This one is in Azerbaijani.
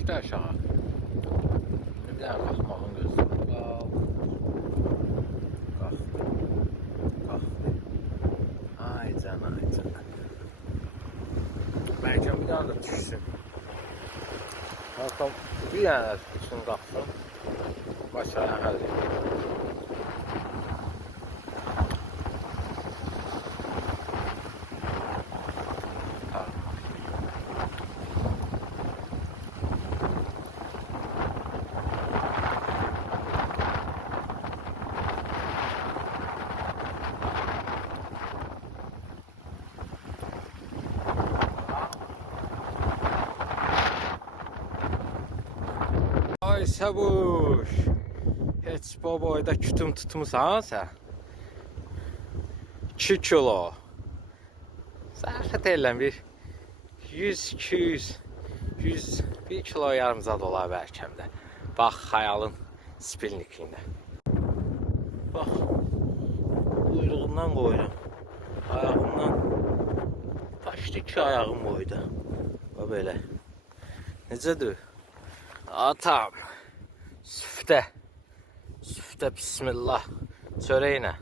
düşdü aşağı. Bir daha qalxmağın gözlərini. Qalxdı. Qalxdı. Ay can, ay can. Bəlkə bir daha da düşsün. Bakalım bir dənə düşsün, qalxsın. Başa həll edir. Ay Səbuş, heç bu boyda kütüm tutmusan sən? 2 kilo. Zərfət eləm bir 100, 200, 100, 1 kilo yarımzad olar bəlkəmdə. Bax, xəyalın spilnikində. Bax, quyruğundan qoyuram. Ayağımdan başdı ki ayağım boyda. Bax belə. Necədir? Atam. Süftə. Süftə bismillah. Çörəklə.